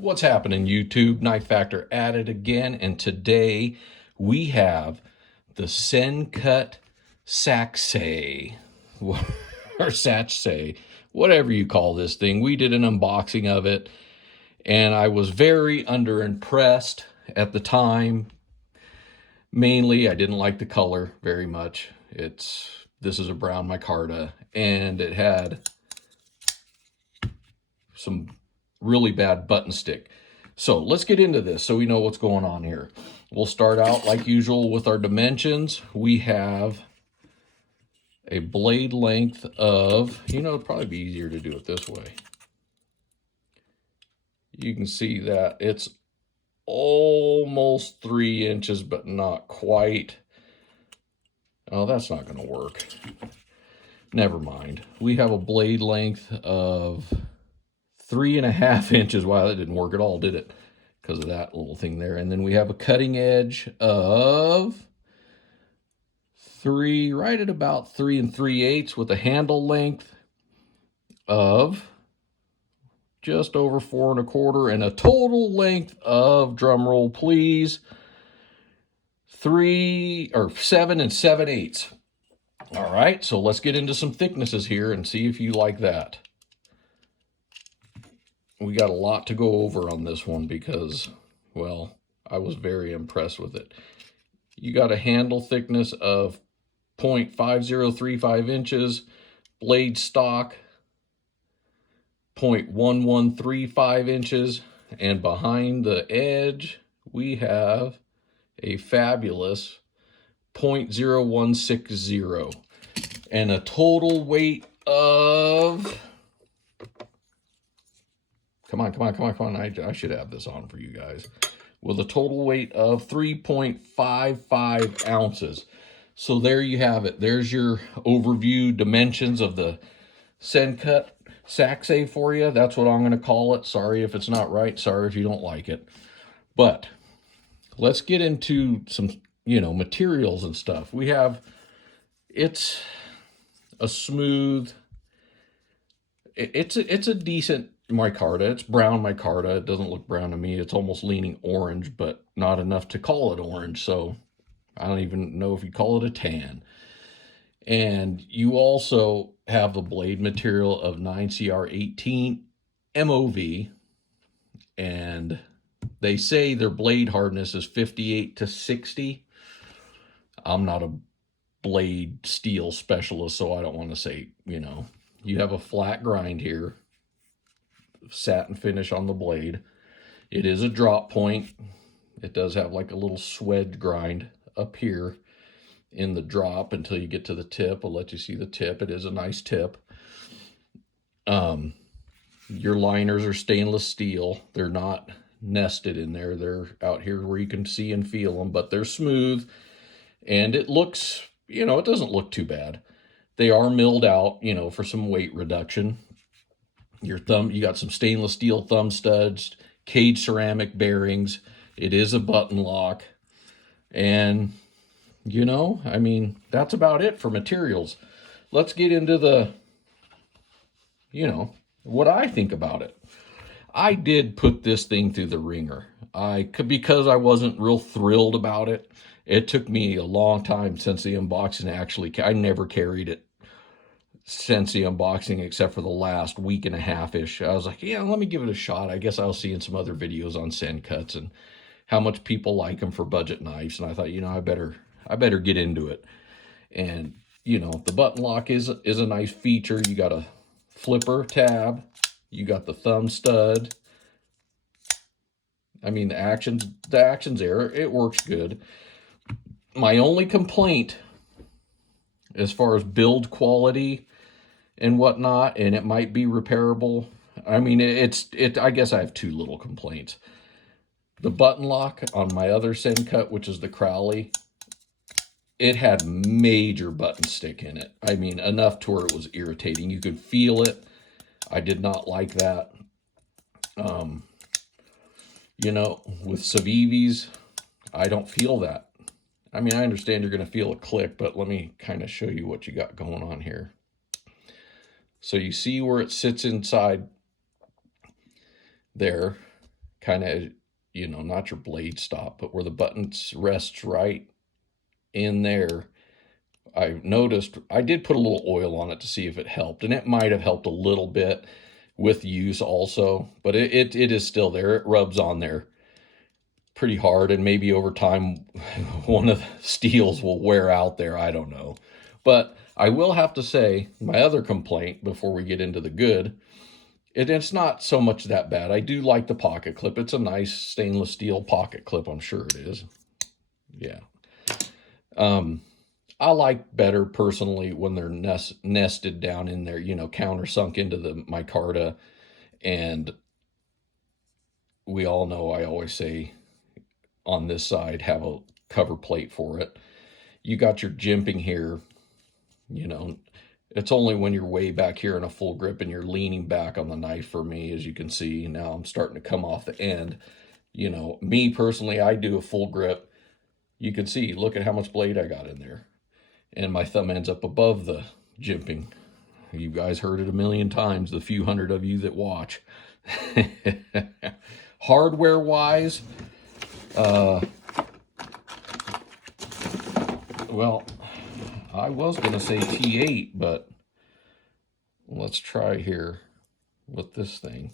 What's happening, YouTube? Knife Factor at it again, and today we have the Sencut Sachse, or Sachse, whatever you call this thing. We did an unboxing of it, and I was very underimpressed at the time. Mainly, I didn't like the color very much. This is a brown micarta, and it had some really bad button stick. So let's get into this so we know what's going on here. We'll start out like usual with our dimensions. We have a blade length of, it'd probably be easier to do it this way. You can see that it's almost 3 inches, but not quite. Oh, that's not going to work. Never mind. We have a blade length of 3.5 inches. Wow, that didn't work at all, did it? Because of that little thing there. And then we have a cutting edge of right at about 3 3/8 with a handle length of just over 4 1/4 and a total length of, drum roll please, 7 7/8. All right, so let's get into some thicknesses here and see if you like that. We got a lot to go over on this one because, well, I was very impressed with it. You got a handle thickness of 0.5035 inches, blade stock 0.1135 inches, and behind the edge we have a fabulous 0.0160 and a total weight of, come on, I should have this on for you guys, with a total weight of 3.55 ounces. So there you have it. There's your overview dimensions of the Sencut Sachse for you. That's what I'm going to call it. Sorry if it's not right. Sorry if you don't like it. But let's get into some, materials and stuff. We have, it's a smooth, it's a decent micarta. It's brown micarta. It doesn't look brown to me. It's almost leaning orange, but not enough to call it orange. So I don't even know if you call it a tan. And you also have the blade material of 9CR18 MOV. And they say their blade hardness is 58 to 60. I'm not a blade steel specialist, so I don't want to say, you have a flat grind here, satin finish on the blade. It is a drop point. It does have like a little swedge grind up here in the drop until you get to the tip. I'll let you see the tip. It is a nice tip. Your liners are stainless steel. They're not nested in there. They're out here where you can see and feel them, but they're smooth. And it looks, it doesn't look too bad. They are milled out, for some weight reduction. You got some stainless steel thumb studs, cage ceramic bearings. It is a button lock. And, that's about it for materials. Let's get into the, what I think about it. I did put this thing through the ringer. Because I wasn't real thrilled about it. It took me a long time since the unboxing. I never carried it since the unboxing except for the last week and a half-ish. I was like, yeah, let me give it a shot. I guess I'll see in some other videos on Sencuts and how much people like them for budget knives. And I thought, I better get into it. And, the button lock is a nice feature. You got a flipper tab. You got the thumb stud. The action's there. It works good. My only complaint as far as build quality and whatnot, and it might be repairable. I guess I have two little complaints. The button lock on my other Sencut, which is the Crowley, it had major button stick in it. Enough to where it was irritating. You could feel it. I did not like that. With Civivis, I don't feel that. I understand you're going to feel a click, but let me kind of show you what you got going on here. So you see where it sits inside there. kind of, you know, not your blade stop, but where the button rests right in there. I noticed I did put a little oil on it to see if it helped, and it might have helped a little bit with use also, but it is still there. It rubs on there pretty hard, and maybe over time one of the steels will wear out there. I don't know. But I will have to say my other complaint before we get into the good, it's not so much that bad. I do like the pocket clip. It's a nice stainless steel pocket clip. I'm sure it is. Yeah. I like better personally when they're nested down in there, you know, countersunk into the micarta. And we all know, I always say on this side, have a cover plate for it. You got your jimping here, you know, it's only when you're way back here in a full grip and you're leaning back on the knife for me, as you can see. Now I'm starting to come off the end. You know, me personally, I do a full grip. You can see, look at how much blade I got in there. And my thumb ends up above the jimping. You guys heard it a million times, the few hundred of you that watch. Hardware-wise, well, I was going to say T8, but let's try here with this thing,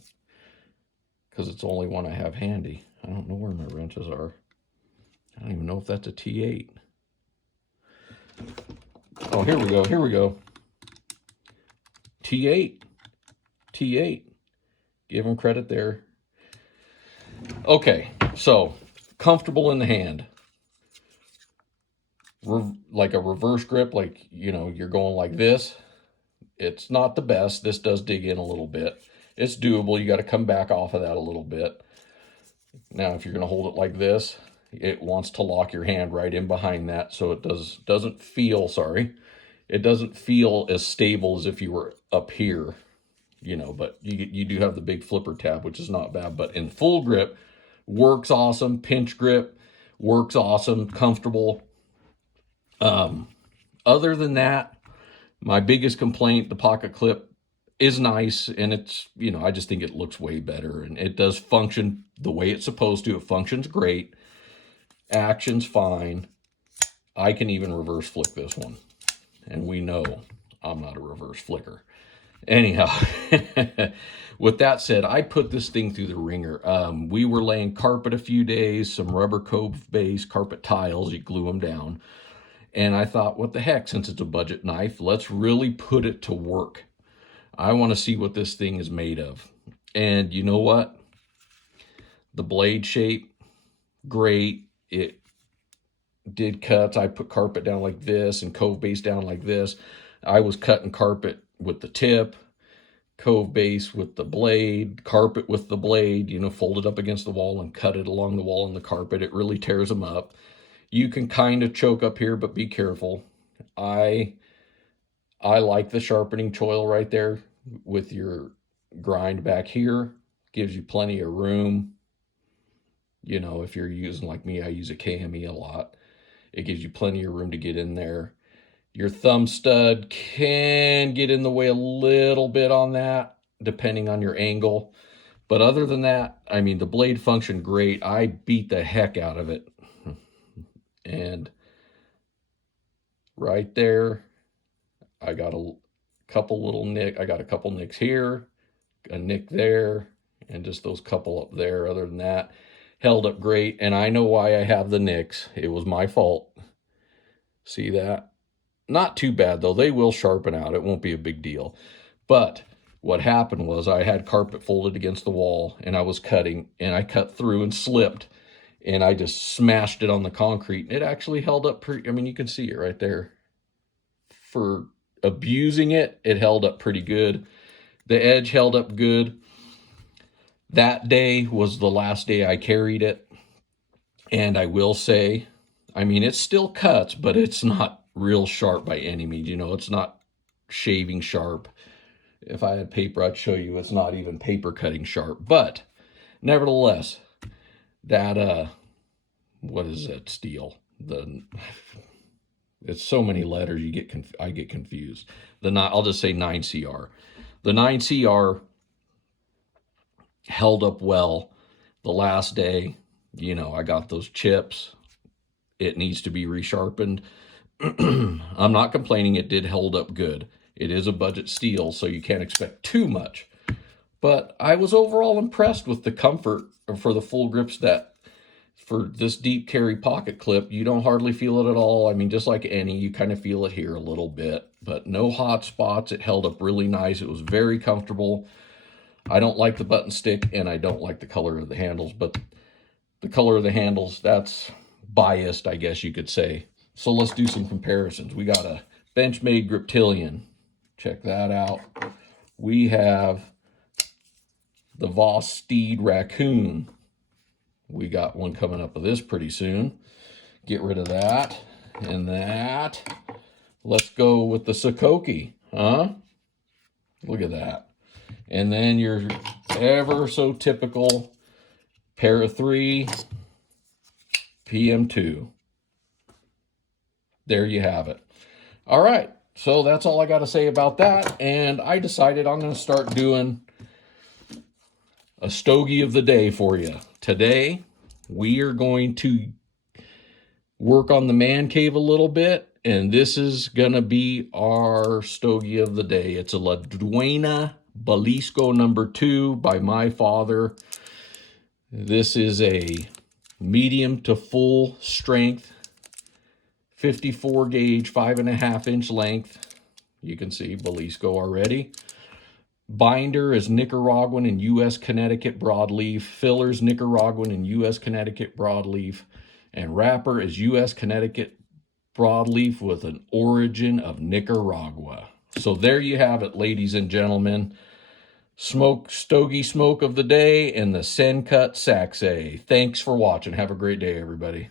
because it's the only one I have handy. I don't know where my wrenches are. I don't even know if that's a T8. Oh, here we go. Here we go. T8. T8. Give him credit there. Okay, so comfortable in the hand. Like a reverse grip, like, you know, you're going like this. It's not the best. This does dig in a little bit. It's doable. You got to come back off of that a little bit. Now, if you're going to hold it like this, it wants to lock your hand right in behind that, so it doesn't feel, it doesn't feel as stable as if you were up here, you know, but you do have the big flipper tab, which is not bad. But in full grip, works awesome. Pinch grip, works awesome, comfortable. Other than that, my biggest complaint, the pocket clip is nice, and it's, you know, I just think it looks way better, and it does function the way it's supposed to. It functions great. Action's fine. I can even reverse flick this one, and we know I'm not a reverse flicker. Anyhow, with that said, I put this thing through the ringer. We were laying carpet a few days, some rubber cove base carpet tiles, you glue them down. And I thought, what the heck, since it's a budget knife, let's really put it to work. I want to see what this thing is made of. And you know what? The blade shape, great. It did cuts. I put carpet down like this and cove base down like this. I was cutting carpet with the tip, cove base with the blade, carpet with the blade, you know, fold it up against the wall and cut it along the wall and the carpet. It really tears them up. You can kind of choke up here, but be careful. I like the sharpening choil right there with your grind back here. Gives you plenty of room. You know, if you're using, like me, I use a KME a lot. It gives you plenty of room to get in there. Your thumb stud can get in the way a little bit on that, depending on your angle. But other than that, I mean, the blade functioned great. I beat the heck out of it. And right there, I got a couple little nick. I got a couple nicks here, a nick there, and just those couple up there. Other than that, held up great. And I know why I have the nicks. It was my fault. See that? Not too bad, though. They will sharpen out. It won't be a big deal. But what happened was I had carpet folded against the wall, and I was cutting, and I cut through and slipped, and I just smashed it on the concrete. It actually held up pretty, I mean, you can see it right there. For abusing it, it held up pretty good. The edge held up good. That day was the last day I carried it. And I will say, I mean, it still cuts, but it's not real sharp by any means. You know, it's not shaving sharp. If I had paper, I'd show you it's not even paper cutting sharp. But nevertheless, that, what is that steel? It's so many letters, I get confused. I'll just say 9CR. The 9CR held up well. the last day, you know, I got those chips. It needs to be resharpened. I'm not complaining. It did hold up good. It is a budget steel, so you can't expect too much. But I was overall impressed with the comfort for the full grips that for this deep carry pocket clip, you don't hardly feel it at all. I mean, just like any, you kind of feel it here a little bit, but no hot spots. It held up really nice. It was very comfortable. I don't like the button stick, and I don't like the color of the handles, but the color of the handles, that's biased, I guess you could say. So let's do some comparisons. We got a Benchmade Griptilian. Check that out. We have the Voss Steed Raccoon. We got one coming up with this pretty soon. Get rid of that and that. Let's go with the Sakoki, huh? Look at that. And then your ever so typical pair of 3 PM2. There you have it. All right, so that's all I got to say about that. And I decided I'm going to start doing a stogie of the day for you. Today, we are going to work on the man cave a little bit, and this is going to be our stogie of the day. It's a La Duena Jalisco number 2 by my father. This is a medium to full strength, 54 gauge, 5.5 inch length. You can see Jalisco already. Binder is Nicaraguan and U.S. Connecticut broadleaf. Fillers Nicaraguan and U.S. Connecticut broadleaf. And wrapper is U.S. Connecticut broadleaf with an origin of Nicaragua. So there you have it, ladies and gentlemen. Stogie smoke of the day and the Sencut Sachse. Thanks for watching. Have a great day, everybody.